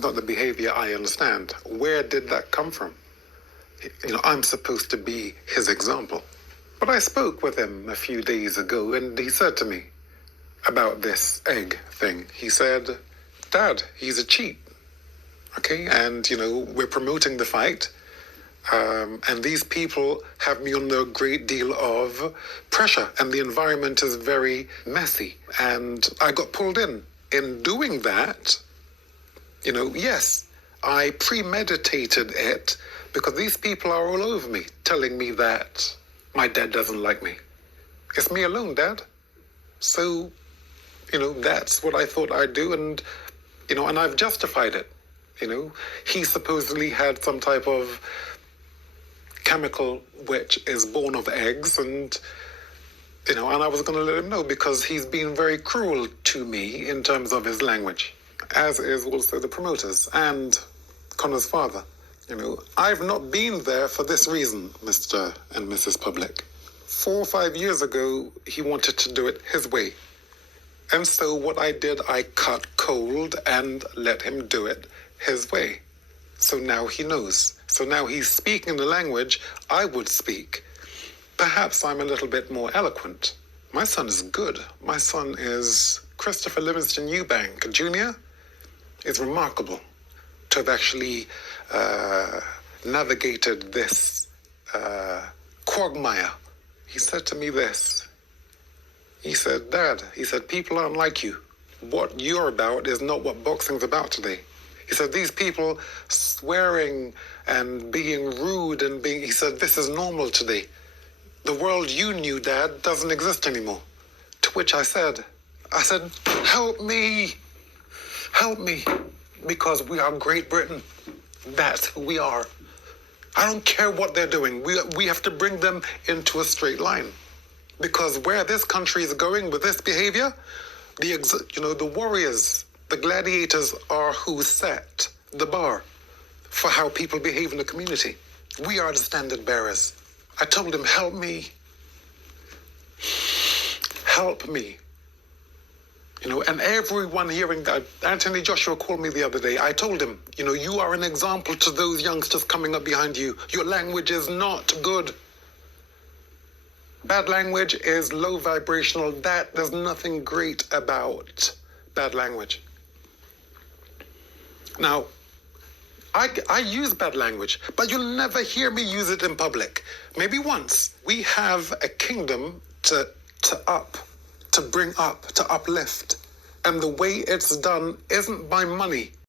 Not the behavior I understand. Where did that come from? I'm supposed to be his example. But I spoke with him a few days ago, and he said to me about this egg thing. He said, Dad, he's a cheat. Okay, and, we're promoting the fight. And these people have me under a great deal of pressure, and the environment is very messy. And I got pulled in. In doing that, yes, I premeditated it because these people are all over me, telling me that my dad doesn't like me. It's me alone, Dad. So, that's what I thought I'd do, and I've justified it. He supposedly had some type of chemical which is born of eggs, and and I was going to let him know because he's been very cruel to me in terms of his language, as is also the promoters and Connor's father. I've not been there for this reason, Mr. and Mrs. Public. 4 or 5 years ago, he wanted to do it his way. And so what I did, I cut cold and let him do it his way. So now he knows. So now he's speaking the language I would speak. Perhaps I'm a little bit more eloquent. My son is good. My son is Christopher Livingston Eubank Jr. is remarkable to have actually navigated this quagmire. He said to me this. He said, Dad, people aren't like you. What you're about is not what boxing's about today. He said, these people swearing and being rude he said, this is normal today. The world you knew, Dad, doesn't exist anymore. To which I said, help me, because we are Great Britain. That's who we are. I don't care what they're doing. We have to bring them into a straight line. Because where this country is going with this behavior, the warriors, the gladiators are who set the bar for how people behave in the community. We are the standard bearers. I told him, help me. And everyone hearing that, Anthony Joshua called me the other day. I told him, you are an example to those youngsters coming up behind you. Your language is not good. Bad language is low vibrational. There's nothing great about bad language. Now, I use bad language, but you'll never hear me use it in public. Maybe once. We have a kingdom to bring up, to uplift. And the way it's done isn't by money.